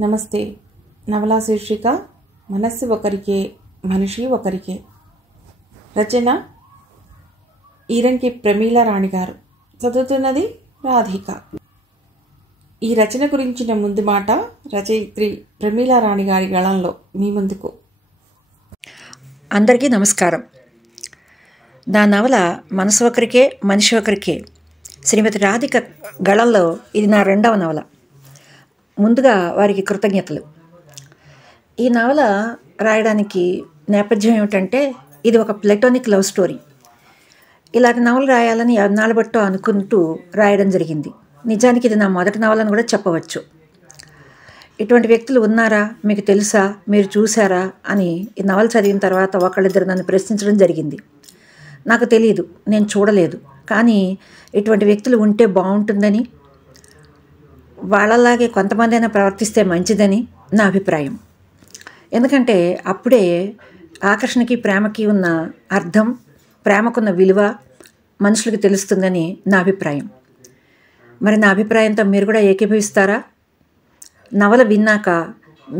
నమస్తే. నవలా శీర్షిక మనస్సు ఒకరికే మనిషి ఒకరికే. రచన ఈరంకి ప్రమీల రాణి గారు. చదువుతున్నది రాధిక. ఈ రచన గురించిన ముందు మాట రచయిత్రి ప్రమీల రాణి గారి గళంలో మీ ముందుకు. అందరికీ నమస్కారం. నా నవల మనసు ఒకరికే మనిషి ఒకరికే శ్రీమతి రాధిక గళంలో ఇది నా రెండవ నవల. ముందుగా వారికి కృతజ్ఞతలు. ఈ నవల రాయడానికి నేపథ్యం ఏమిటంటే, ఇది ఒక ప్లాటోనిక్ లవ్ స్టోరీ. ఇలాంటి నవల రాయాలని ఎన్నాళ్ళ బట్టో అనుకుంటూ రాయడం జరిగింది. నిజానికి ఇది నా మొదటి నవలని కూడా చెప్పవచ్చు. ఇటువంటి వ్యక్తులు ఉన్నారా, మీకు తెలుసా, మీరు చూసారా అని ఈ నవల చదివిన తర్వాత ఒకళ్ళిద్దరు నన్ను ప్రశ్నించడం జరిగింది. నాకు తెలియదు, నేను చూడలేదు. కానీ ఇటువంటి వ్యక్తులు ఉంటే బాగుంటుందని, వాళ్ళలాగే కొంతమంది అయినా ప్రవర్తిస్తే మంచిదని నా అభిప్రాయం. ఎందుకంటే అప్పుడే ఆకర్షణకి ప్రేమకి ఉన్న అర్థం, ప్రేమకున్న విలువ మనుషులకు తెలుస్తుందని నా అభిప్రాయం. మరి నా అభిప్రాయంతో మీరు కూడా ఏకీభవిస్తారా? నవల విన్నాక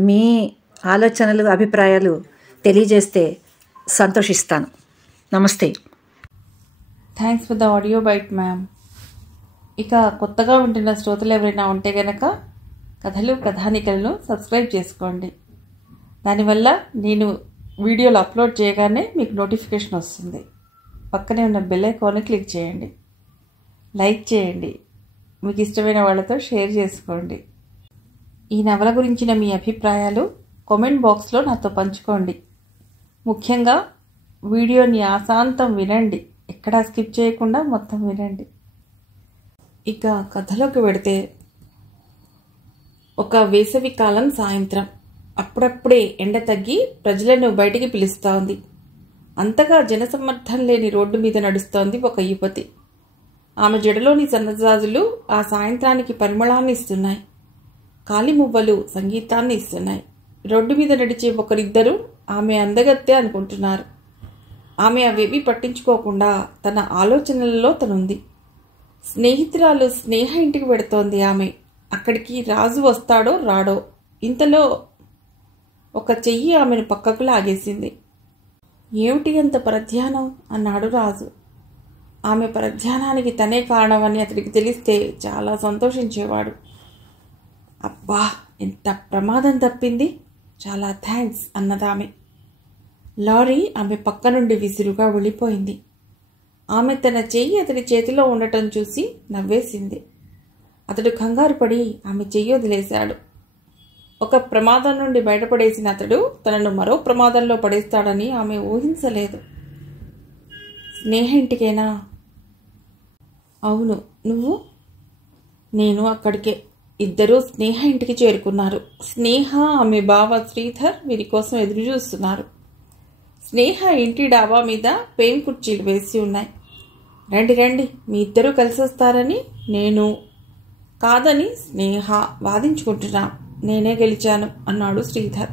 మీ ఆలోచనలు, అభిప్రాయాలు తెలియజేస్తే సంతోషిస్తాను. నమస్తే. Thanks for the audio byte ma'am. ఇక కొత్తగా వింటున్న శ్రోతలు ఎవరైనా ఉంటే గనక కథలు కథానికలను సబ్స్క్రైబ్ చేసుకోండి. దానివల్ల నేను వీడియోలు అప్లోడ్ చేయగానే మీకు నోటిఫికేషన్ వస్తుంది. పక్కనే ఉన్న బెల్ ఐకాన్ని క్లిక్ చేయండి, లైక్ చేయండి, మీకు ఇష్టమైన వాళ్ళతో షేర్ చేసుకోండి. ఈ నవల గురించిన మీ అభిప్రాయాలు కామెంట్ బాక్స్లో నాతో పంచుకోండి. ముఖ్యంగా వీడియోని ఆశాంతం వినండి, ఎక్కడా స్కిప్ చేయకుండా మొత్తం వినండి. ఇక కథలోకి వెడితే, ఒక వేసవి కాలం సాయంత్రం. అప్పుడప్పుడే ఎండ తగ్గి ప్రజలను బయటికి పిలుస్తోంది. అంతగా జనసమ్మర్థం లేని రోడ్డు మీద నడుస్తోంది ఒక యువతి. ఆమె జడలోని సన్నజాజులు ఆ సాయంత్రానికి పరిమళాన్ని ఇస్తున్నాయి. కాలిమువ్వలు సంగీతాన్ని ఇస్తున్నాయి. రోడ్డు మీద నడిచే ఒకరిద్దరు ఆమె అందగత్తె అనుకుంటున్నారు. ఆమె అవేవి పట్టించుకోకుండా తన ఆలోచనలలో తనుంది. స్నేహితురాలు స్నేహ ఇంటికి వెడుతోంది ఆమె. అక్కడికి రాజు వస్తాడో రాడో. ఇంతలో ఒక చెయ్యి ఆమెను పక్కకు లాగేసింది. ఏమిటి అంత పరధ్యానం అన్నాడు రాజు. ఆమె పరధ్యానానికి తనే కారణమని అతడికి తెలిస్తే చాలా సంతోషించేవాడు. అబ్బా, ఎంత ప్రమాదం తప్పింది, చాలా థ్యాంక్స్ అన్నదామె. లారీ ఆమె పక్క నుండి విసురుగా వెళ్ళిపోయింది. ఆమె తన చెయ్యి అతడి చేతిలో ఉండటం చూసి నవ్వేసింది. అతడు కంగారు పడి ఆమె చెయ్యి వదిలేశాడు. ఒక ప్రమాదం నుండి బయటపడేసిన అతడు తనను మరో ప్రమాదంలో పడేస్తాడని ఆమె ఊహించలేదు. స్నేహ ఇంటికేనా? అవును. నువ్వు? నేను అక్కడికే. ఇద్దరూ స్నేహ ఇంటికి చేరుకున్నారు. స్నేహ, ఆమె బావ శ్రీధర్ వీరి కోసం ఎదురు చూస్తున్నారు. స్నేహ ఇంటి డాబా మీద పేం కుర్చీలు వేసి ఉన్నాయి. రండి రండి, మీ ఇద్దరూ కలిసి వస్తారని నేను కాదని స్నేహ వాదించుకుంటున్నా. నేనే గెలిచాను అన్నాడు శ్రీధర్.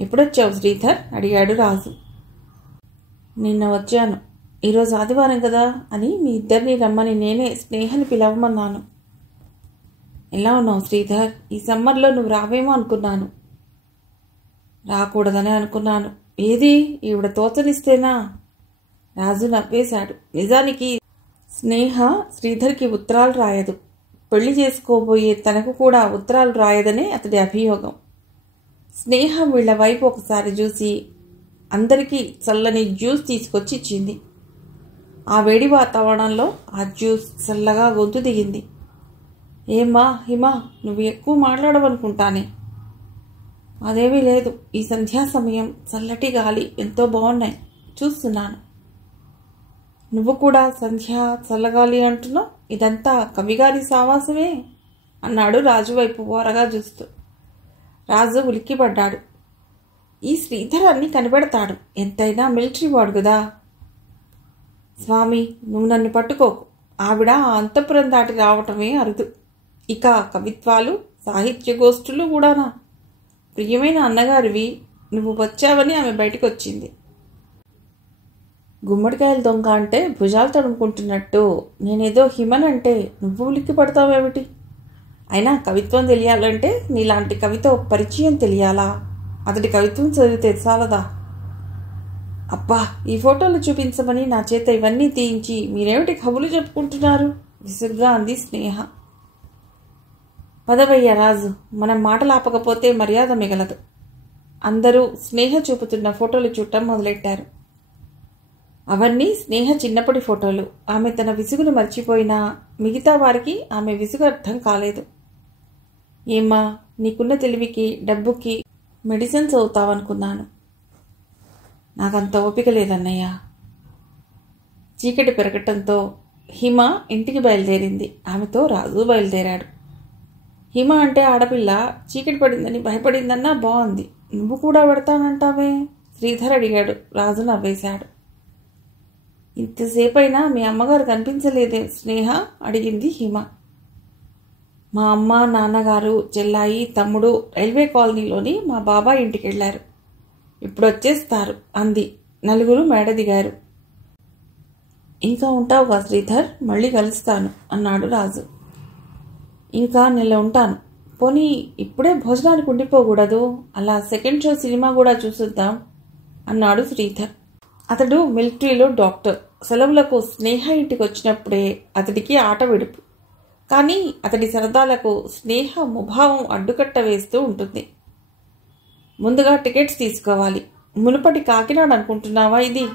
ఎప్పుడొచ్చావు శ్రీధర్ అడిగాడు రాజు. నిన్న వచ్చాను. ఈరోజు ఆదివారం కదా అని మీ ఇద్దరిని రమ్మని నేనే స్నేహని పిలవమన్నాను. ఎలా ఉన్నావు శ్రీధర్? ఈ సమ్మర్లో నువ్వు రావేమో అనుకున్నాను. రాకూడదని అనుకున్నాను. ఏది, ఈవిడ తోచనిస్తేనా? రాజు నవ్వేశాడు. నిజానికి స్నేహ శ్రీధర్కి ఉత్తరాలు రాయదు. పెళ్లి చేసుకోబోయే తనకు కూడా ఉత్తరాలు రాయదనే అతడి అభియోగం. స్నేహ వీళ్ల వైపు ఒకసారి చూసి అందరికీ చల్లని జ్యూస్ తీసుకొచ్చి ఇచ్చింది. ఆ వేడి వాతావరణంలో ఆ జ్యూస్ చల్లగా గొంతు దిగింది. ఏమ్మా హిమా, నువ్వు ఎక్కువ మాట్లాడవనుకుంటానే. అదేమీ లేదు. ఈ సంధ్యా సమయం, చల్లటి గాలి ఎంతో బాగున్నాయి, చూస్తున్నాను. నువ్వు కూడా సంధ్య, చల్లగాలి అంటున్నావు. ఇదంతా కవిగారి సావాసమే అన్నాడు రాజు వైపు ఓరగా చూస్తూ. రాజు ఉలిక్కిపడ్డాడు. ఈ శ్రీధర్ అన్ని కనిపెడతాడు, ఎంతైనా మిలిటరీ వాడు కదా. స్వామి, నువ్వు నన్ను పట్టుకోకు. ఆవిడ ఆ అంతఃపురం దాటి రావటమే అరుదు. ఇక కవిత్వాలు, సాహిత్య గోష్ఠులు కూడానా? ప్రియమైన అన్నగారివి, నువ్వు వచ్చావని ఆమె బయటకు వచ్చింది. గుమ్మడికాయల దొంగ అంటే భుజాలు తడుముకుంటున్నట్టు నేనేదో హిమన్ అంటే నువ్వు ఉలిక్కి పడతావేమిటి? అయినా కవిత్వం తెలియాలంటే నీలాంటి కవిత పరిచయం తెలియాలా? అతడి కవిత్వం చదివితే చాలదా? అబ్బా, ఈ ఫోటోలు చూపించమని నా చేత ఇవన్నీ తీయించి మీరేమిటి కబులు చెప్పుకుంటున్నారు? విసుగ్గా అంది స్నేహ. పదవయ్య రాజు, మనం మాటలాపకపోతే మర్యాద మిగలదు. అందరూ స్నేహ చూపుతున్న ఫోటోలు చూడటం మొదలెట్టారు. అవన్నీ స్నేహ చిన్నప్పటి ఫోటోలు. ఆమె తన విసుగును మర్చిపోయినా మిగతా వారికి ఆమె విసుగు అర్థం కాలేదు. ఏమ్మా, నీకున్న తెలివికి డబ్బుకి మెడిసిన్స్ అవుతావనుకున్నాను. నాకంత ఓపిక లేదన్నయ్య. చీకటి పెరగటంతో హిమ ఇంటికి బయలుదేరింది. ఆమెతో రాజు బయలుదేరాడు. హిమ అంటే ఆడపిల్ల, చీకటి పడిందని భయపడిందన్నా బాగుంది. నువ్వు కూడా పెడతానంటావే? శ్రీధర్ అడిగాడు. రాజు నవ్వేశాడు. ఇంతసేపైనా మీ అమ్మగారు కనిపించలేదే స్నేహ? అడిగింది హిమ. మా అమ్మ, నాన్నగారు, చెల్లాయి, తమ్ముడు రైల్వే కాలనీలోని మా బాబాయ్ ఇంటికి వెళ్ళారు. ఇప్పుడు వచ్చేస్తారు అంది. నలుగురు మేడ దిగారు. ఇంకా ఉంటావుగా శ్రీధర్? మళ్ళీ కలుస్తాను అన్నాడు రాజు. ఇంకా నెల ఉంటాను. పోనీ ఇప్పుడే భోజనానికి ఉండిపోకూడదు? అలా సెకండ్ షో సినిమా కూడా చూసొద్దాం అన్నాడు శ్రీధర్. అతడు మిలిటరీలో డాక్టర్. సెలవులకు స్నేహ ఇంటికి వచ్చినప్పుడే అతడికి ఆట విడుపు. కానీ అతడి సరదాలకు స్నేహ ముభావం అడ్డుకట్ట వేస్తూ ఉంటుంది. ముందుగా టికెట్స్ తీసుకోవాలి. మునుపటి కాకినాడ అనుకుంటున్నావా ఇది?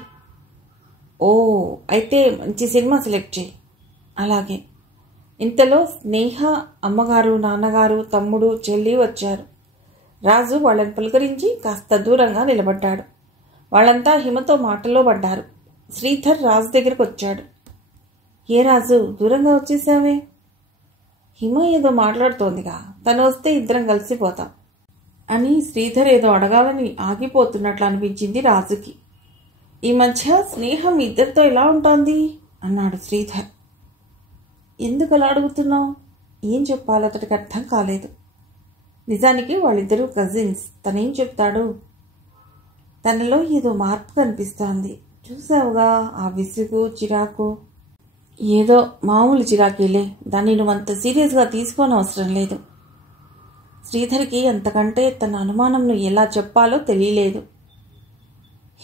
ఓ, అయితే మంచి సినిమా సెలెక్ట్ చేయి. అలాగే. ఇంతలో స్నేహ అమ్మగారు, నాన్నగారు, తమ్ముడు, చెల్లి వచ్చారు. రాజు వాళ్ళని పలకరించి కాస్త దూరంగా నిలబడ్డాడు. వాళ్ళంతా హిమతో మాటల్లో పడ్డారు. శ్రీధర్ రాజు దగ్గరకు వచ్చాడు. ఏ రాజు, దూరంగా వచ్చేసావే? హిమ ఏదో మాట్లాడుతోందిగా, తను వస్తే ఇద్దరం కలిసిపోతాం అని శ్రీధర్ ఏదో అడగాలని ఆగిపోతున్నట్లు అనిపించింది రాజుకి. ఈ మధ్య స్నేహం ఇద్దరితో ఎలా ఉంటుంది అన్నాడు శ్రీధర్. ఎందుకు అలా అడుగుతున్నావు? ఏం చెప్పాలో అతడికి అర్థం కాలేదు. నిజానికి వాళ్ళిద్దరూ కజిన్స్. తనేం చెప్తాడు? తనలో ఏదో మార్పు కనిపిస్తోంది. చూసావుగా ఆ విసుగు, చిరాకు. ఏదో మామూలు చిరాకేలే, దాన్ని నువ్వంత సీరియస్గా తీసుకోనవసరం లేదు. శ్రీధర్కి అంతకంటే తన అనుమానంను ఎలా చెప్పాలో తెలియలేదు.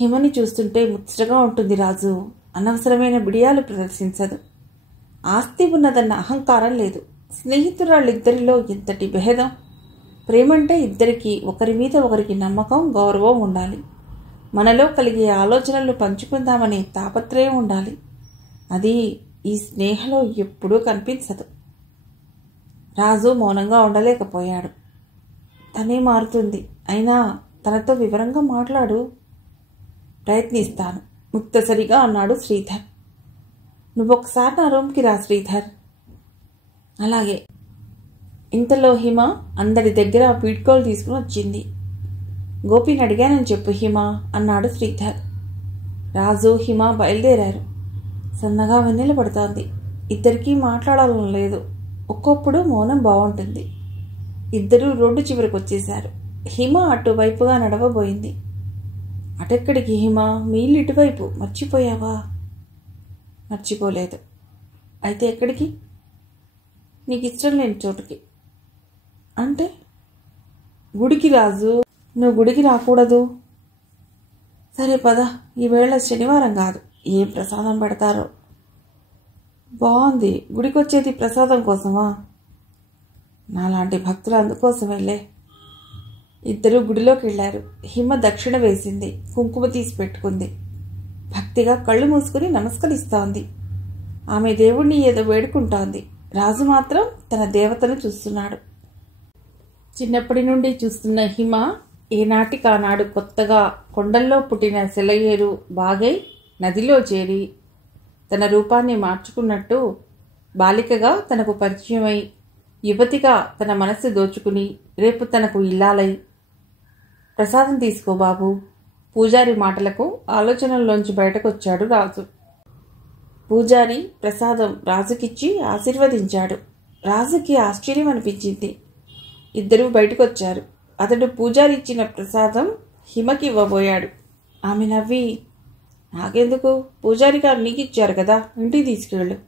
హిమని చూస్తుంటే ముచ్చటగా ఉంటుంది రాజు. అనవసరమైన బిడియాలు ప్రదర్శించదు. ఆస్తి ఉన్నదన్న అహంకారం లేదు. స్నేహితురాళ్ళిద్దరిలో ఎంతటి భేదం. ప్రేమంటే ఇద్దరికి ఒకరి మీద ఒకరికి నమ్మకం, గౌరవం ఉండాలి. మనలో కలిగే ఆలోచనలు పంచుకుందామనే తాపత్రయం ఉండాలి. అది ఈ స్నేహలో ఎప్పుడూ కనిపించదు. రాజు మౌనంగా ఉండలేకపోయాడు. తనే మారుతుంది. అయినా తనతో వివరంగా మాట్లాడు. ప్రయత్నిస్తాను ముక్తసరిగా అన్నాడు శ్రీధర్. నువ్వొకసారి నా రూమ్కి రా శ్రీధర్. అలాగే. ఇంతలో హిమ అందరి దగ్గర వీడ్కోలు తీసుకుని వచ్చింది. గోపిని అడిగానని చెప్పు హిమ అన్నాడు శ్రీధర్. రాజు, హిమ బయలుదేరారు. సన్నగా వెన్నెల పడుతోంది. ఇద్దరికీ మాట్లాడాలని లేదు. ఒక్కొప్పుడు మౌనం బాగుంటుంది. ఇద్దరూ రోడ్డు చివరికి వచ్చేశారు. హిమ అటువైపుగా నడవబోయింది. అటెక్కడికి హిమ? మీ ఇల్లు ఇటువైపు. మర్చిపోయావా? మర్చిపోలేదు. అయితే ఎక్కడికి? నీకు ఇష్టం లేని చోటుకి. అంటే? గుడికి రాజు. నువ్వు గుడికి రాకూడదు. సరే పద. ఈవేళ శనివారం కాదు. ఏం ప్రసాదం పెడతారో. బాగుంది. గుడికి వచ్చేది ప్రసాదం కోసమా? నాలాంటి భక్తులు అందుకోసం వెళ్ళే. ఇద్దరూ గుడిలోకి వెళ్ళారు. హిమ దక్షిణ వేసింది. కుంకుమ తీసి పెట్టుకుంది. భక్తిగా కళ్ళు మూసుకుని నమస్కరిస్తోంది. ఆమె దేవుణ్ణి ఏదో వేడుకుంటోంది. రాజు మాత్రం తన దేవతను చూస్తున్నాడు. చిన్నప్పటి నుండి చూస్తున్న హిమ ఏనాటికానాడు కొత్తగా కొండల్లో పుట్టిన సెలయేరు బాగై నదిలో చేరి తన రూపాన్ని మార్చుకున్నట్టు బాలికగా తనకు పరిచయమై యువతిగా తన మనస్సు దోచుకుని రేపు తనకు ఇల్లాలై. ప్రసాదం తీసుకో బాబు. పూజారి మాటలకు ఆలోచనల్లోంచి బయటకొచ్చాడు రాజు. పూజారి ప్రసాదం రాజుకిచ్చి ఆశీర్వదించాడు. రాజుకి ఆశ్చర్యం అనిపించింది. ఇద్దరూ బయటకొచ్చారు. అతడు పూజారి ఇచ్చిన ప్రసాదం హిమకి ఇవ్వబోయాడు. ఆమె నవ్వి, నాకెందుకు? పూజారి గారు నీకిచ్చారు కదా, ఇంటికి తీసుకెళ్ళు.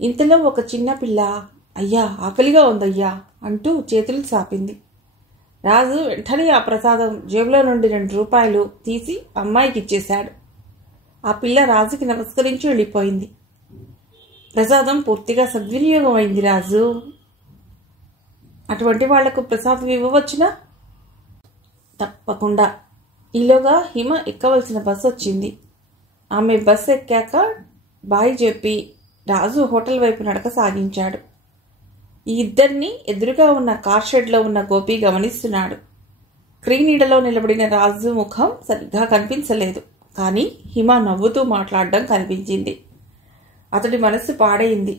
ఇంతలో ఒక చిన్న పిల్ల అయ్యా ఆకలిగా ఉందయ్యా అంటూ చేతులు చాపింది. రాజు వెంటనే ఆ ప్రసాదం జేబులో నుండి 2 రూపాయలు తీసి అమ్మాయికి ఇచ్చేశాడు. ఆ పిల్ల రాజుకి నమస్కరించి వెళ్ళిపోయింది. ప్రసాదం పూర్తిగా సద్వినియోగం అయింది రాజు. అటువంటి వాళ్లకు ప్రసాదం ఇవ్వవచ్చునా? తప్పకుండా. ఈలోగా హిమ ఎక్కవలసిన బస్సు వచ్చింది. ఆమె బస్సు ఎక్కాక బాయ్ చెప్పి రాజు హోటల్ వైపు నడక సాగించాడు. ఈ ఇద్దరిని ఎదురుగా ఉన్న కార్ షెడ్లో ఉన్న గోపి గమనిస్తున్నాడు. క్రీనీడలో నిలబడిన రాజు ముఖం సరిగ్గా కనిపించలేదు, కానీ హిమ నవ్వుతూ మాట్లాడడం కనిపించింది. అతడి మనస్సు పాడైంది.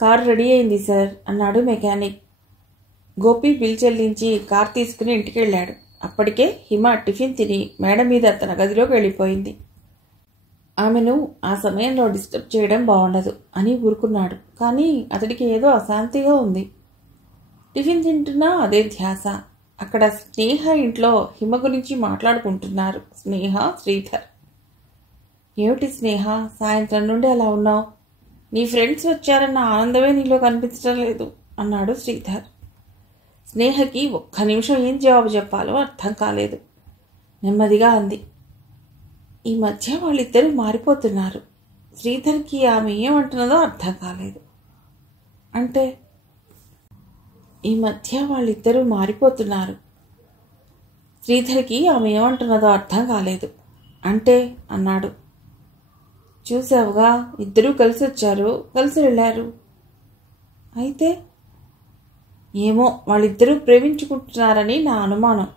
కారు రెడీ అయింది సార్ అన్నాడు మెకానిక్. గోపి బిల్ చెల్లించి కార్ తీసుకుని ఇంటికి వెళ్ళాడు. అప్పటికే హిమ టిఫిన్ తిని మేడ మీద తన గదిలోకి వెళ్ళిపోయింది. ఆమెను ఆ సమయంలో డిస్టర్బ్ చేయడం బాగుండదు అని ఊరుకున్నాడు. కానీ అతడికి ఏదో అశాంతిగా ఉంది. టిఫిన్ తింటున్నా అదే ధ్యాస. అక్కడ స్నేహ ఇంట్లో హిమ గురించి మాట్లాడుకుంటున్నారు స్నేహ, శ్రీధర్. ఏమిటి స్నేహ, సాయంత్రం నుండి అలా ఉన్నావు? నీ ఫ్రెండ్స్ వచ్చారన్న ఆనందమే నీలో కనిపించడం లేదు అన్నాడు శ్రీధర్. స్నేహకి ఒక్క నిమిషం ఏం జవాబు చెప్పాలో అర్థం కాలేదు. నెమ్మదిగా అంది, ఈ మధ్య వాళ్ళిద్దరూ మారిపోతున్నారు. శ్రీధర్కి ఆమె ఏమంటున్నదో అర్థం కాలేదు. అంటే? ఈ మధ్య వాళ్ళిద్దరూ మారిపోతున్నారు. శ్రీధర్కి ఆమె ఏమంటున్నదో అర్థం కాలేదు. అంటే అన్నాడు. చూసావుగా, ఇద్దరూ కలిసి వచ్చారు, కలిసి వెళ్ళారు. అయితే ఏమో, వాళ్ళిద్దరూ ప్రేమించుకుంటున్నారని నా అనుమానం.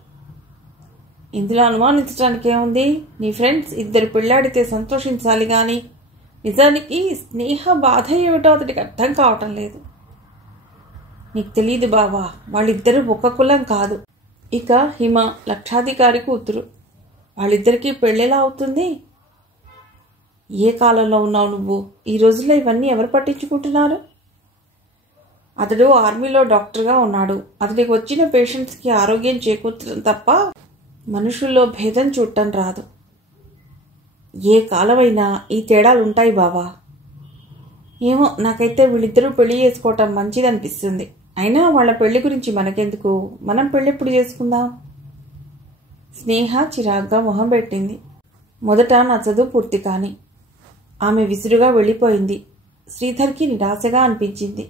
ఇందులో అనుమానించడానికి ఏముంది? నీ ఫ్రెండ్స్ ఇద్దరు పెళ్ళాడితే సంతోషించాలి కానీ నిజానికి స్నేహ బాధ ఏమిటో అతడికి అర్థం కావటం లేదు. నీకు తెలీదు బావా, వాళ్ళిద్దరూ ఒక్క కులం కాదు. ఇక హిమ లక్షాధికారి కూతురు. వాళ్ళిద్దరికీ పెళ్ళెలా అవుతుంది? ఏ కాలంలో ఉన్నావు నువ్వు? ఈ రోజుల్లో ఇవన్నీ ఎవరు పట్టించుకుంటున్నారు? అతడు ఆర్మీలో డాక్టర్గా ఉన్నాడు. అతడికి వచ్చిన పేషెంట్స్కి ఆరోగ్యం చేకూర్చడం తప్ప మనుషుల్లో భేదం చూడటం రాదు. ఏ కాలమైనా ఈ తేడాలు ఉంటాయి బావా. ఏమో, నాకైతే వీళ్ళిద్దరూ పెళ్లి చేసుకోవటం మంచిదనిపిస్తుంది. అయినా వాళ్ళ పెళ్లి గురించి మనకెందుకు, మనం పెళ్ళెప్పుడు చేసుకుందాం? స్నేహ చిరాగ్గా మొహం పెట్టింది. మొదట నా చదువు పూర్తి కాని. ఆమె విసురుగా వెళ్ళిపోయింది. శ్రీధర్కి నిరాశగా అనిపించింది.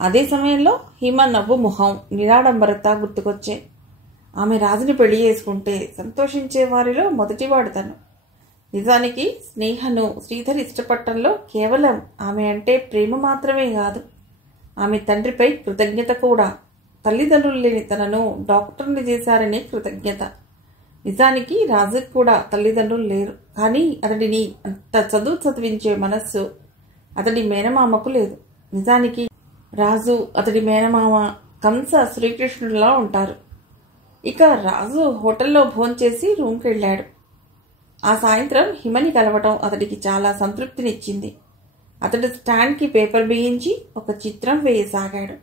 అదే సమయంలో హిమ నవ్వు మొహం, నిరాడంబరత గుర్తుకొచ్చాయి. ఆమె రాజుని పెళ్లి చేసుకుంటే సంతోషించే వారిలో మొదటివాడు తను. నిజానికి స్నేహను శ్రీధర్ ఇష్టపడటంలో కేవలం ఆమె అంటే ప్రేమ మాత్రమే కాదు, ఆమె తండ్రిపై కృతజ్ఞత కూడా. తల్లిదండ్రులు లేని తనను డాక్టర్ని చేశారనే కృతజ్ఞత. నిజానికి రాజుకు కూడా తల్లిదండ్రులు లేరు, కానీ అతడిని అంత చదువు చదివించే మనస్సు అతడి మేనమామకు లేదు. నిజానికి రాజు, అతడి మేనమామ కంస శ్రీకృష్ణుడిలా ఉంటారు. ఇక రాజు హోటల్లో భోంచేసి రూమ్కి వెళ్ళాడు. ఆ సాయంత్రం హిమని కలవటం అతడికి చాలా సంతృప్తినిచ్చింది. అతడు స్టాండ్కి పేపర్ బిగించి ఒక చిత్రం వేయసాగాడు.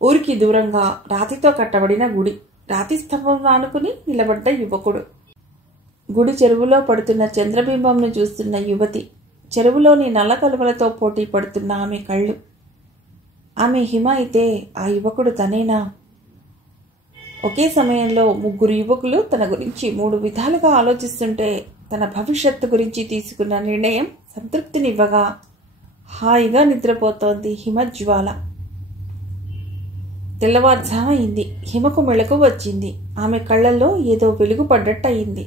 ఊరికి దూరంగా రాతితో కట్టబడిన గుడి, రాతి స్తంభం ఆనుకుని నిలబడ్డ యువకుడు, గుడి చెరువులో పడుతున్న చంద్రబింబంను చూస్తున్న యువతి, చెరువులోని నల్ల కలువలతో పోటీ పడుతున్న ఆమె కళ్ళు. ఆమె హిమ అయితే ఆ యువకుడు తనేనా? ఒకే సమయంలో 3 యువకులు తన గురించి 3 విధాలుగా ఆలోచిస్తుంటే తన భవిష్యత్తు గురించి తీసుకున్న నిర్ణయం సంతృప్తినివ్వగా హాయిగా నిద్రపోతోంది హిమజ్వాల. తెల్లవారుజామైంది. హిమకు మెళకు వచ్చింది. ఆమె కళ్ళల్లో ఏదో వెలుగు పడ్డట్టయింది.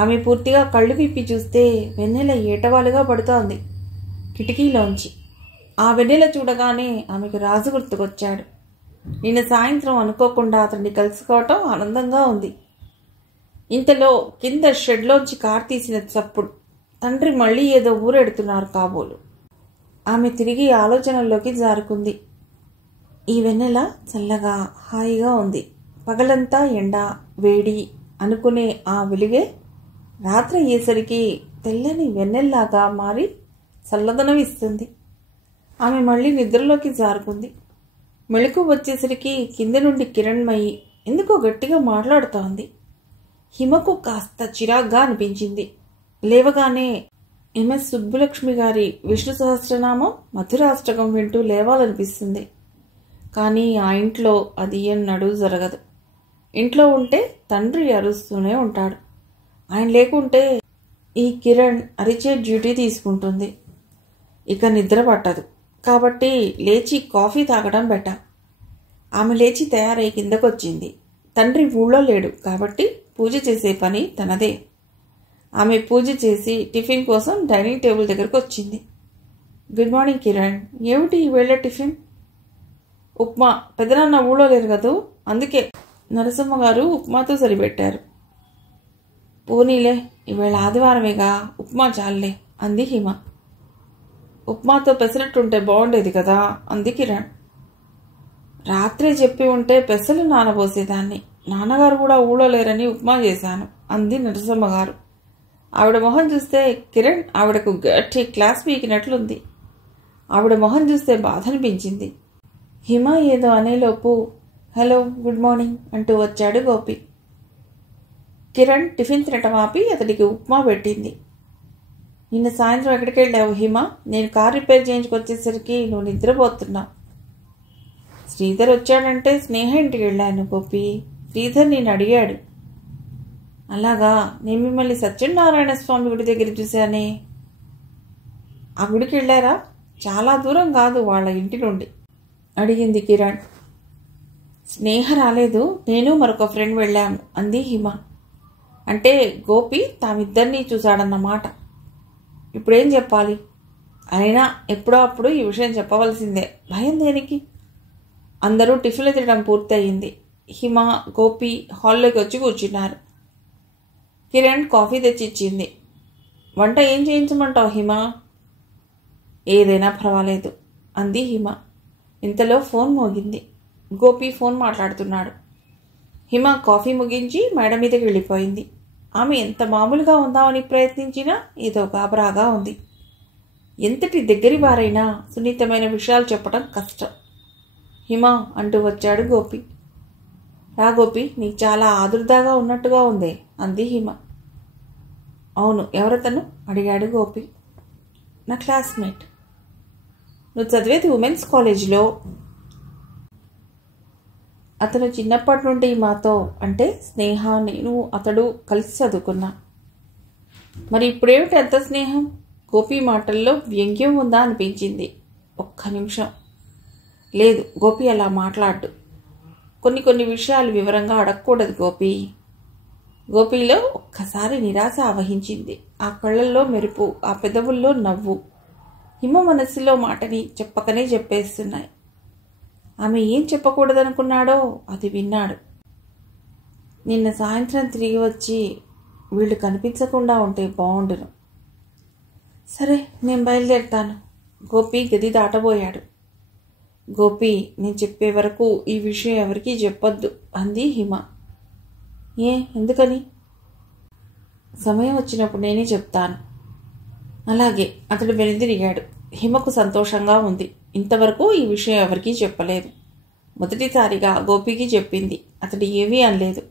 ఆమె పూర్తిగా కళ్ళు విప్పి చూస్తే వెన్నెల ఏటవాలుగా పడుతోంది కిటికీలోంచి. ఆ వెన్నెల చూడగానే ఆమెకు రాజు గుర్తుకొచ్చాడు. నిన్న సాయంత్రం అనుకోకుండా అతన్ని కలుసుకోవటం ఆనందంగా ఉంది. ఇంతలో కింద షెడ్లోంచి కారు తీసిన చప్పుడు. తండ్రి మళ్ళీ ఏదో ఊరెడుతున్నారు కాబోలు. ఆమె తిరిగి ఆలోచనల్లోకి జారుకుంది. ఈ వెన్నెల చల్లగా హాయిగా ఉంది. పగలంతా ఎండ, వేడి అనుకునే ఆ వెలుగే రాత్రి అయ్యేసరికి తెల్లని వెన్నెల్లాగా మారి చల్లదనం ఇస్తుంది. ఆమె మళ్ళీ నిద్రలోకి జారుకుంది. మెళుకు వచ్చేసరికి కింద నుండి కిరణ్మయి ఎందుకో గట్టిగా మాట్లాడుతోంది. హిమకు కాస్త చిరాగ్గా అనిపించింది. లేవగానే ఎంఎస్ సుబ్బులక్ష్మి గారి విష్ణు సహస్రనామం మధురాష్టకం వింటూ లేవాలనిపిస్తుంది. కానీ ఆ ఇంట్లో అది ఎన్నడూ జరగదు. ఇంట్లో ఉంటే తండ్రి అరుస్తూనే ఉంటాడు. ఆయన లేకుంటే ఈ కిరణ్ అరిచే డ్యూటీ తీసుకుంటుంది. ఇక నిద్ర పట్టదు. కాబట్టి లేచి కాఫీ తాగడం బెటర్. ఆమె లేచి తయారై కిందకొచ్చింది. తండ్రి ఊళ్ళో లేడు కాబట్టి పూజ చేసే పని తనదే. ఆమె పూజ చేసి టిఫిన్ కోసం డైనింగ్ టేబుల్ దగ్గరకు వచ్చింది. Good morning Kiran. ఏమిటి ఈవేళ టిఫిన్? ఉప్మా. పెదనాన్న ఊళ్ళో లేరు కదూ, అందుకే నరసమ్మ గారు ఉప్మాతో సరిపెట్టారు. పోనీలే, ఈవేళ ఆదివారమేగా, ఉప్మా చాలే అంది హిమ. ఉప్మాతో పెసరట్టుంటే బాగుండేది కదా అంది కిరణ్. రాత్రే చెప్పి ఉంటే పెసలు నానబోసేదాన్ని. నాన్నగారు కూడా ఊళ్ళో లేరని ఉప్మా చేశాను అంది నరసమ్మ గారు. ఆవిడ మొహం చూస్తే కిరణ్ ఆవిడకు గట్టి క్లాస్ పీకినట్లుంది. ఆవిడ మొహం చూస్తే బాధ అనిపించింది. హిమ ఏదో అనేలోపు హలో, గుడ్ మార్నింగ్ అంటూ వచ్చాడు గోపి. కిరణ్ టిఫిన్ తినటం ఆపి అతడికి ఉప్మా పెట్టింది. నిన్న సాయంత్రం ఎక్కడికి వెళ్ళావు హిమ? నేను కార్ రిపేర్ చేయించుకొచ్చేసరికి నువ్వు నిద్రపోతున్నావు. శ్రీధర్ వచ్చాడంటే స్నేహ ఇంటికి వెళ్ళాను గోపి. శ్రీధర్ నేను అడిగాడు. అలాగా, నేను మిమ్మల్ని సత్యనారాయణ స్వామి గుడి దగ్గర చూశానే. ఆ గుడికి వెళ్ళారా? చాలా దూరం కాదు వాళ్ళ ఇంటి నుండి అడిగింది కిరణ్. స్నేహ రాలేదు, నేను మరొక ఫ్రెండ్ వెళ్ళాము అంది హిమ. అంటే గోపి తామిద్దరినీ చూశాడన్నమాట. ఇప్పుడేం చెప్పాలి? అయినా ఎప్పుడో అప్పుడు ఈ విషయం చెప్పవలసిందే. భయం దేనికి? అందరూ టిఫిన్లు తినడం పూర్తయింది. హిమ, గోపి హాల్లోకి వచ్చి కూర్చున్నారు. కిరణ్ కాఫీ తెచ్చిచ్చింది. వంట ఏం చేయించమంటావు హిమ? ఏదైనా పర్వాలేదు అంది హిమ. ఇంతలో ఫోన్ మోగింది. గోపి ఫోన్ మాట్లాడుతున్నాడు. హిమ కాఫీ ముగించి మేడ మీదకి వెళ్ళిపోయింది. ఆమె ఎంత మామూలుగా ఉందామని ప్రయత్నించినా ఏదో గాబరాగా ఉంది. ఎంతటి దగ్గరి వారైనా సున్నితమైన విషయాలు చెప్పడం కష్టం. హిమ అంటూ వచ్చాడు గోపి. రా గోపి, నీకు చాలా ఆదుర్దాగా ఉన్నట్టుగా ఉందే అంది హిమ. అవును, ఎవరతను అడిగాడు గోపి. నా క్లాస్మేట్. నువ్వు చదివేది ఉమెన్స్ కాలేజీలో. అతను చిన్నప్పటి నుండి మాతో, అంటే స్నేహ, నేను, అతడు కలిసి చదువుకున్నా. మరి ఇప్పుడేమిటి అంత స్నేహం? గోపి మాటల్లో వ్యంగ్యం ఉందా అనిపించింది. ఒక్క నిమిషం. లేదు, గోపి అలా మాట్లాడు. కొన్ని విషయాలు వివరంగా అడగకూడదు గోపి. గోపిలో ఒక్కసారి నిరాశ ఆవహించింది. ఆ కళ్ళల్లో మెరుపు, ఆ పెదవుల్లో నవ్వు హిమ మనస్సులో మాటని చెప్పకనే చెప్పేస్తున్నాయి. ఆమె ఏం చెప్పకూడదనుకున్నాడో అది విన్నాడు. నిన్న సాయంత్రం తిరిగి వచ్చి వీళ్ళు కనిపించకుండా ఉంటే బాగుండును. సరే, నేను బయలుదేరుతాను. గోపి గది దాటబోయాడు. గోపి, నేను చెప్పే వరకు ఈ విషయం ఎవరికీ చెప్పొద్దు అంది హిమ. ఎందుకని? సమయం వచ్చినప్పుడు నేనే చెప్తాను. అలాగే. అతడు వెనుదిరిగాడు. హిమకు సంతోషంగా ఉంది. ఇంతవరకు ఈ విషయం ఎవరికీ చెప్పలేదు. మొదటిసారిగా గోపికి చెప్పింది. అతడు ఏమీ అనలేదు.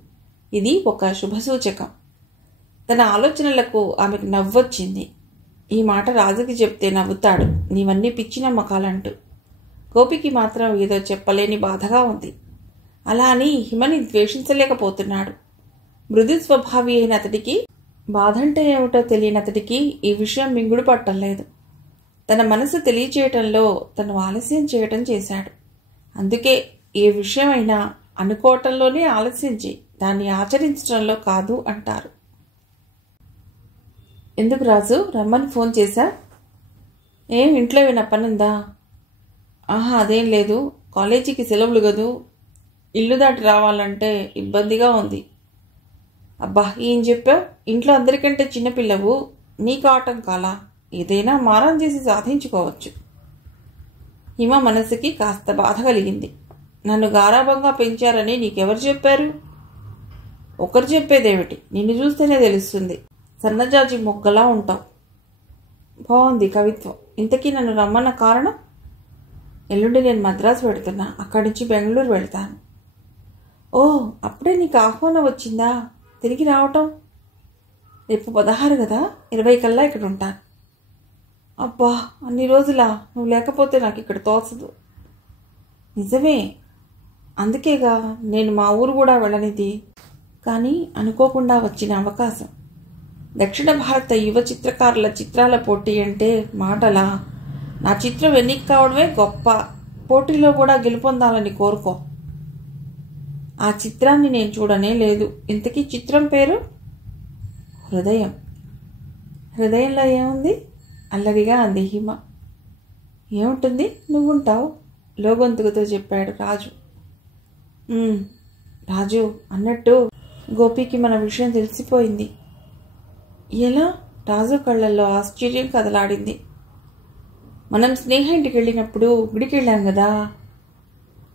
ఇది ఒక శుభసూచకం. తన ఆలోచనలకు ఆమెకు నవ్వొచ్చింది. ఈ మాట రాజుకి చెప్తే నవ్వుతాడు, నీవన్నీ పిచ్చి నమ్మకాలంటూ. గోపికి మాత్రం ఏదో చెప్పలేని బాధగా ఉంది. అలా అని హిమని ద్వేషించలేకపోతున్నాడు. మృదు స్వభావి అయిన అతడికి బాధంటే ఏమిటో తెలియని అతడికి ఈ విషయం మింగుడు పట్టలేదు. తన మనసు తెలియచేయటంలో తను ఆలస్యం చేయటం చేశాడు. అందుకే ఏ విషయమైనా అనుకోవటంలోనే ఆలస్యించి దాన్ని ఆచరించడంలో కాదు అంటారు. ఎందుకు రాజు, రమ్మని ఫోన్ చేశా? ఇంట్లో ఏమైనా పనుందా? అదేం లేదు. కాలేజీకి సెలవులు కదూ, ఇల్లు దాటి రావాలంటే ఇబ్బందిగా ఉంది. అబ్బా, ఏం చెప్పావు? ఇంట్లో అందరికంటే చిన్నపిల్లవు, నీకు ఆటంకాలా? ఏదైనా మారం చేసి సాధించుకోవచ్చు. హిమ మనసుకి కాస్త బాధ కలిగింది. నన్ను గారాబంగా పెంచారని నీకెవరు చెప్పారు? ఒకరు చెప్పేదేమిటి, నిన్ను చూస్తేనే తెలుస్తుంది. సన్నజాజి మొగ్గలా ఉంటావు. బాగుంది కవిత్వం. ఇంతకీ నన్ను రమ్మన్న కారణం? ఎల్లుండి నేను మద్రాసు పెడుతున్నా, అక్కడి నుంచి బెంగళూరు వెళ్తాను. అప్పుడే నీకు ఆహ్వానం వచ్చిందా? తిరిగి రావటం? రేపు 16 కదా, 20 కల్లా ఇక్కడ ఉంటాను. అబ్బా, అన్ని రోజులా నువ్వు లేకపోతే నాకు ఇక్కడ తోచదు. నిజమే, అందుకేగా నేను మా ఊరు కూడా వెళ్ళనిది. కానీ అనుకోకుండా వచ్చిన అవకాశం. దక్షిణ భారత యువ చిత్రకారుల చిత్రాల పోటీ అంటే మాటలా? నా చిత్రం ఎన్నిక కావడమే గొప్ప. పోటీలో కూడా గెలుపొందాలని కోరుకో. ఆ చిత్రాన్ని నేను చూడనే లేదు. ఇంతకీ చిత్రం పేరు? హృదయం. హృదయంలో ఏముంది? అల్లరిగా అంది హిమ. ఏముంటుంది, నువ్వుంటావు, లోగొంతుకుతో చెప్పాడు రాజు. రాజు, అన్నట్టు గోపికి మన విషయం తెలిసిపోయింది. ఎలా? రాజు కళ్ళల్లో ఆశ్చర్యం కదలాడింది. మనం స్నేహ ఇంటికి వెళ్ళినప్పుడు గుడికి వెళ్ళాం కదా,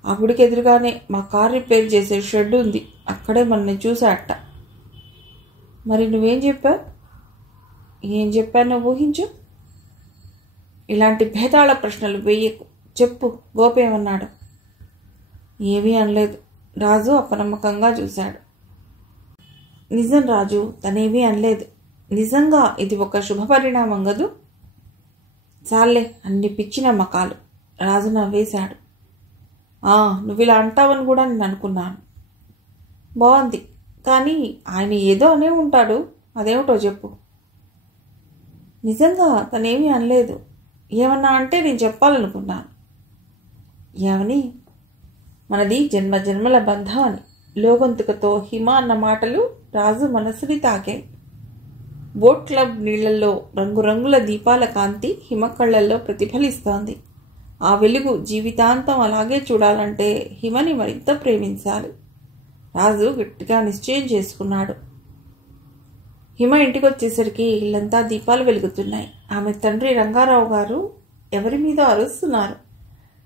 ఆ గుడికి ఎదురుగానే మా కార్ రిపేర్ చేసే షెడ్ ఉంది. అక్కడే మనల్ని చూసాట. మరి నువ్వేం చెప్పావు? ఏం చెప్పానో ఊహించు. ఇలాంటి భేదాళ ప్రశ్నలు వెయ్యకు. చెప్పు, గోపి ఏమన్నాడు? ఏమీ అనలేదు. రాజు అపనమ్మకంగా చూశాడు. నిజం రాజు, తనేమీ అనలేదు. నిజంగా ఇది ఒక శుభపరిణామం గదు. చాలే అన్ని పిచ్చి నమ్మకాలు. రాజు నవ్వేశాడు. నువ్వు ఇలా అంటావని కూడా నేను అనుకున్నాను. బాగుంది, కానీ ఆయన ఏదో అనే ఉంటాడు. అదేమిటో చెప్పు. నిజంగా తనేమీ అనలేదు. ఏమన్నా అంటే నేను చెప్పాలనుకున్నాను. ఏమని? మనది జన్మ జన్మల బంధం అని. లోగొంతుకతో హిమ అన్న మాటలు రాజు మనసుని తాకాయి. బోట్ క్లబ్ నీళ్లలో రంగురంగుల దీపాల కాంతి హిమ కళ్ళల్లో ప్రతిఫలిస్తోంది. ఆ వెలుగు జీవితాంతం అలాగే చూడాలంటే హిమని మరింత ప్రేమించాలి. రాజు గట్టిగా నిశ్చయం చేసుకున్నాడు. హిమ ఇంటికి వచ్చేసరికి ఇల్లంతా దీపాలు వెలుగుతున్నాయి. ఆమె తండ్రి రంగారావు గారు ఎవరి మీద అరుస్తున్నారు.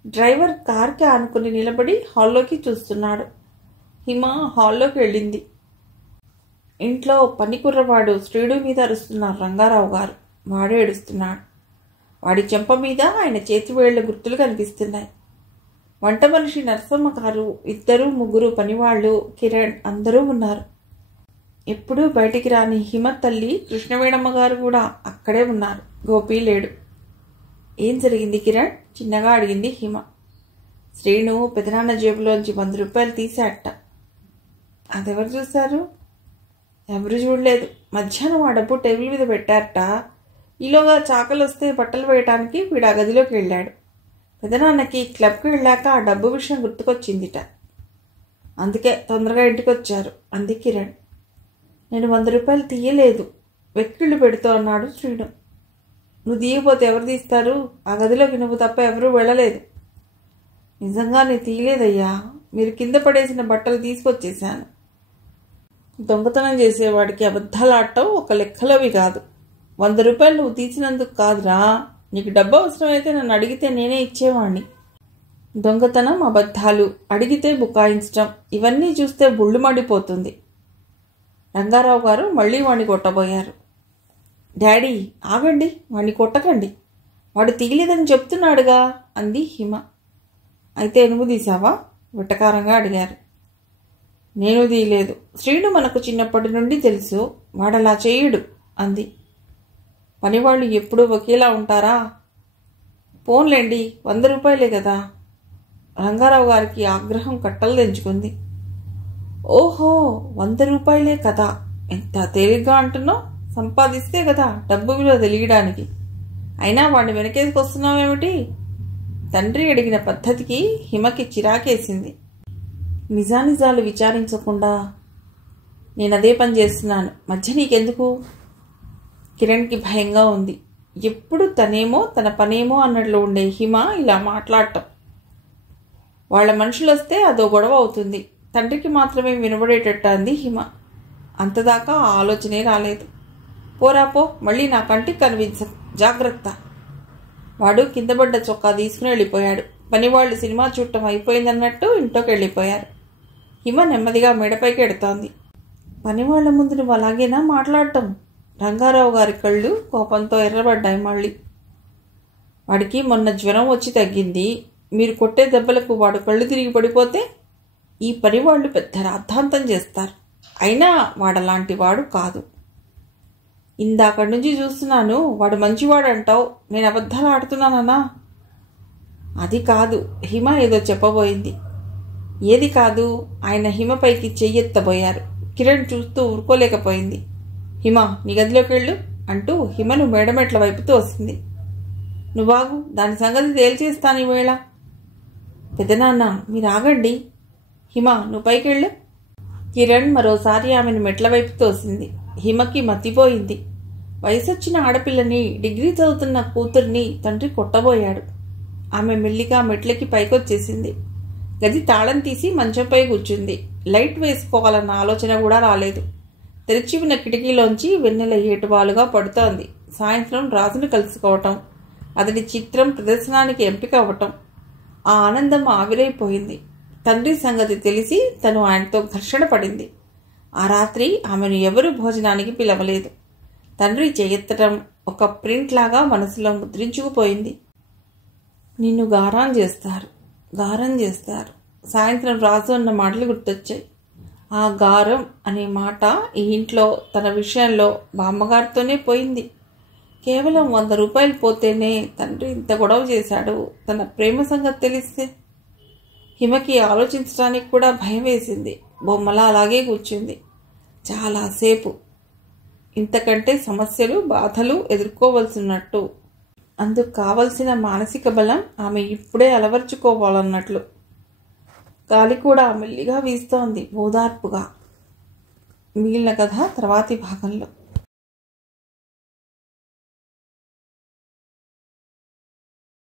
డ్రైవర్ కార్కి ఆనుకుని నిలబడి హాల్లోకి చూస్తున్నాడు. హిమ హాల్లోకి వెళ్ళింది. ఇంట్లో పనికుర్రవాడు శ్రీడు మీద అరుస్తున్నారు రంగారావు గారు. వాడే ఏడుస్తున్నాడు. వాడి చెంప మీద ఆయన చేతివేళ్ల గుర్తులు కనిపిస్తున్నాయి. వంట మనిషి నరసమ్మ గారు, 2, 3 పనివాళ్లు, కిరణ్ అందరూ ఉన్నారు. ఎప్పుడూ బయటికి రాని హిమ తల్లి కృష్ణవేణమ్మ గారు కూడా అక్కడే ఉన్నారు. గోపి లేడు. ఏం జరిగింది కిరణ్? చిన్నగా అడిగింది హిమ. శ్రీను పెదనాన్న జేబులోంచి 100 రూపాయలు తీశాట. అదెవరు చూశారు? ఎవరు చూడలేదు. మధ్యాహ్నం ఆ డబ్బు టేబుల్ మీద పెట్టారట. ఈలోగా చాకలు వస్తే బట్టలు వేయటానికి వీడు ఆ గదిలోకి వెళ్ళాడు. పెదనాన్నకి క్లబ్కి వెళ్ళాక ఆ డబ్బు విషయం గుర్తుకొచ్చిందిట. అందుకే తొందరగా ఇంటికి వచ్చారు అంది కిరణ్. నేను 100 రూపాయలు తీయలేదు, వెక్కిళ్ళు పెడుతూ అన్నాడు శ్రీను. నువ్వు తీయకపోతే ఎవరు తీస్తారు? ఆ గదిలోకి నువ్వు తప్ప ఎవరూ వెళ్ళలేదు. నిజంగా నేను తీయలేదయ్యా. మీరు కింద పడేసిన బట్టలు తీసుకొచ్చేశాను. దొంగతనం చేసేవాడికి అబద్ధాలు ఆడటం ఒక లెక్కలోవి కాదు. 100 రూపాయలు నువ్వు తీసినందుకు కాదురా. నీకు డబ్బు అవసరమైతే నన్ను అడిగితే నేనే ఇచ్చేవాణ్ణి. దొంగతనం, అబద్ధాలు, అడిగితే బుకాయించటం, ఇవన్నీ చూస్తే బుళ్ళు మండిపోతుంది. రంగారావు గారు మళ్ళీ వాణ్ణి కొట్టబోయారు. డాడీ ఆగండి, వాణ్ణి కొట్టకండి. వాడు తీయలేదని చెప్తున్నాడుగా అంది హిమ. అయితే నువ్వు తీసావా? వెటకారంగా అడిగారు. నేను తీయలేదు. శ్రీను మనకు చిన్నప్పటి నుండి తెలుసు. వాడలా చేయుడు అంది. పనివాళ్ళు ఎప్పుడూ ఒకేలా ఉంటారా? పోన్లేండి, 100 రూపాయలే కదా. రంగారావు గారికి ఆగ్రహం కట్టలు తెంచుకుంది. ఓహో, 100 రూపాయలే కదా, ఎంత తేలిగ్గా అంటున్నావు. సంపాదిస్తే కదా డబ్బు విలువ తెలియడానికి. అయినా వాడిని వెనకేసుకొస్తున్నావేమిటి? తండ్రి అడిగిన పద్ధతికి హిమకి చిరాకేసింది. నిజానిజాలు విచారించకుండా నేనదే పని చేస్తున్నాను, మధ్య నీకెందుకు? కిరణ్కి భయంగా ఉంది. ఎప్పుడు తనేమో తన పనేమో అన్నట్లు ఉండే హిమ ఇలా మాట్లాడటం. వాళ్ళ మనుషులు వస్తే అదో గొడవ అవుతుంది. తండ్రికి మాత్రమే వినబడేటట్టు అంది హిమ. అంతదాకా ఆ ఆలోచనే రాలేదు. పోరాపో, మళ్ళీ నా కంటికి కనిపించ, జాగ్రత్త. వాడు కిందపడ్డ చొక్కా తీసుకుని వెళ్ళిపోయాడు. పనివాళ్లు సినిమా చూడటం అయిపోయిందన్నట్టు ఇంట్లోకి వెళ్ళిపోయారు. హిమ నెమ్మదిగా మెడపైకి ఎడుతోంది. పనివాళ్ల ముందు నువ్వు అలాగేనా మాట్లాడటం? రంగారావు గారి కళ్ళు కోపంతో ఎర్రబడ్డాయి. మళ్ళీ వాడికి మొన్న జ్వరం వచ్చి తగ్గింది. మీరు కొట్టే దెబ్బలకు వాడు కళ్ళు తిరిగి పడిపోతే ఈ పనివాళ్లు పెద్ద రాద్ధాంతం చేస్తారు. అయినా వాడలాంటి వాడు కాదు. ఇందాకటి నుంచి చూస్తున్నాను, వాడు మంచివాడు అంటావు, నేను అబద్ధాలు ఆడుతున్నానన్నా? అది కాదు, హిమ ఏదో చెప్పబోయింది. ఏది కాదు? ఆయన హిమపైకి చెయ్యెత్తబోయారు. కిరణ్ చూస్తూ ఊరుకోలేకపోయింది. హిమ, నీ గదిలోకి వెళ్ళు అంటూ హిమను మేడమెట్ల వైపు తోసింది. నువ్వాగు, దాని సంగతి తేల్చేస్తాను ఈవేళ. పెదనాన్న, మీరు ఆగండి. హిమ, నువ్వు పైకెళ్ళు. కిరణ్ మరోసారి ఆమెను మెట్ల వైపు తోసింది. హిమకి మతిపోయింది. వయసొచ్చిన ఆడపిల్లని, డిగ్రీ చదువుతున్న కూతుర్ని తండ్రి కొట్టబోయాడు. ఆమె మెల్లిగా మెట్లకి పైకొచ్చేసింది. గది తాళం తీసి మంచంపై కూర్చుంది. లైట్ వేసుకోవాలన్న ఆలోచన కూడా రాలేదు. తెరిచి ఉన్న కిటికీలోంచి వెన్నెల ఏటువాలుగా పడుతోంది. సాయంత్రం రాజును కలుసుకోవటం, అతడి చిత్రం ప్రదర్శనానికి ఎంపిక అవ్వటం. ఆ ఆనందం ఆవిరైపోయింది. తండ్రి సంగతి తెలిసి తను ఆయనతో ఘర్షణ పడింది. ఆ రాత్రి ఆమెను ఎవరూ భోజనానికి పిలవలేదు. తండ్రి చేయెత్తటం ఒక ప్రింట్ లాగా మనసులో ముద్రించుకుపోయింది. నిన్ను గారం చేస్తారు, గారం చేస్తారు. సాయంత్రం రాజు అన్న మాటలు గుర్తొచ్చాయి. ఆ గారం అనే మాట ఈ ఇంట్లో తన విషయంలో బామ్మగారితోనే పోయింది. కేవలం 100 రూపాయలు పోతేనే తండ్రి ఇంత గొడవ చేశాడు. తన ప్రేమ సంగతి తెలిస్తే హిమకి ఆలోచించడానికి కూడా భయం వేసింది. బొమ్మలా అలాగే కూర్చుంది చాలాసేపు. ఇంతకంటే సమస్యలు, బాధలు ఎదుర్కోవలసినట్టు. అందుకు కావలసిన మానసిక బలం ఆమె ఇప్పుడే అలవర్చుకోవాలన్నట్లు. గాలి కూడా మెల్లిగా వీస్తోంది ఓదార్పుగా. మిగిలిన కథ తర్వాతి భాగంలో.